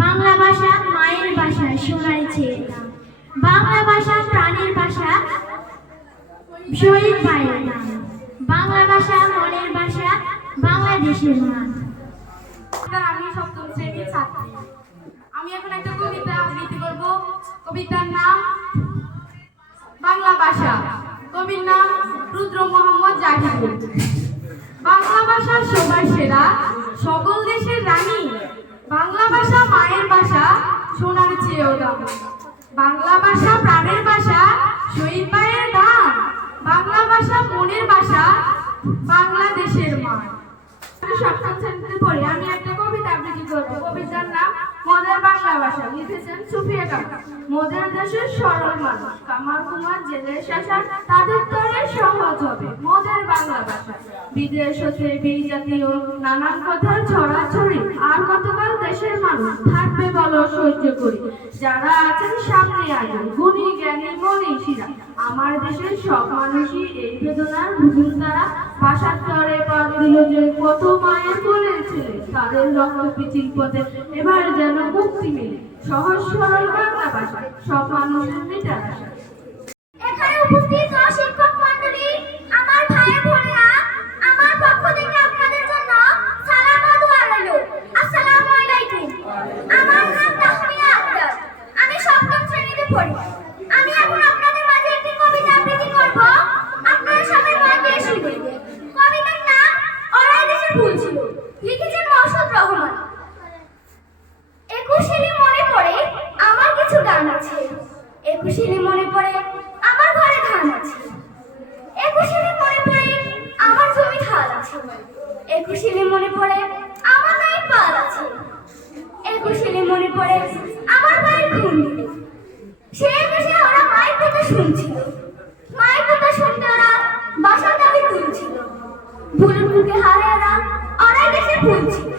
বাংলা ভাষা মায়ের ভাষা সোনার চেয়ে দাম। বাংলা ভাষা প্রাণের ভাষা শহীদ ভাইয়ের নাম। বাংলা ভাষা মনের ভাষা বাংলাদেশের মান আমি সপ্তম শ্রেণির ছাত্রী। আমি এখন একটা কবিতা আবৃত্তি করব। কবিতার নাম বাংলা ভাষা। কবির নাম রুদ্র মোহাম্মদ জাহিদুল। বাংলা ভাষা সবার সেরা সকল দেশের রানী বাংলা ভাষা মায়ের ভাষা, সোনার চেয়েও দাম। বাংলা ভাষা প্রাণের ভাষা, শহীদ ভাইয়ের দাম। বাংলা ভাষা মনের ভাষা, বাংলাদেশের মা। সপ্তম শ্রেণীতে পড়ি। আমি একটা কবিতা আবৃত্তি করব। কবিতার নাম মোদের বাংলা ভাষা। লিখেছেন সুফিয়া কাকা মোদের দেশের সরল মানুষ। কামার কুমার, জেলের শাসন তাদের তরে সহজ হবে। মোদের বাংলা ভাষা। বিদেশ হতে বিজাতীয় নানান কথার ছড়াছড়ি, আর কতকাল দেশের মানুষ থাকবে বলো সহ্য করি। যারা আছেন সামনে আগে গুণী জ্ঞানী মনীষীরা, আমার দেশের সব মানুষই এই বেদনার বুঝুন কত মায়ের কোলের ছেলে, তাদের রক্ত পিচিল পথে এবার যেন মুক্তি মিলে। সহজ সরল বাংলা ভাষা সব মানুষের মেটার এখানে উপস্থিত পড়ি আমি এখন আপনাদের মাঝে একটি কবিতা আবৃত্তি করব। আপনারা সবাই মন শুনবেন। কবিতার নাম, অরাই দেশে ভুল ছিল। লিখেছেন মহসুদ রহমান। একুশেরই মনে পড়ে আমার কিছু গান আছে। একুশেরই মনে পড়ে আমার ঘরে ধান আছে। একুশেরই মনে পড়ে আমার জমি ধান আছে। একুশেরই মনে পড়ে আমার গায়ে পাল আছে। একুশেরই মনে পড়ে অনাই দেশে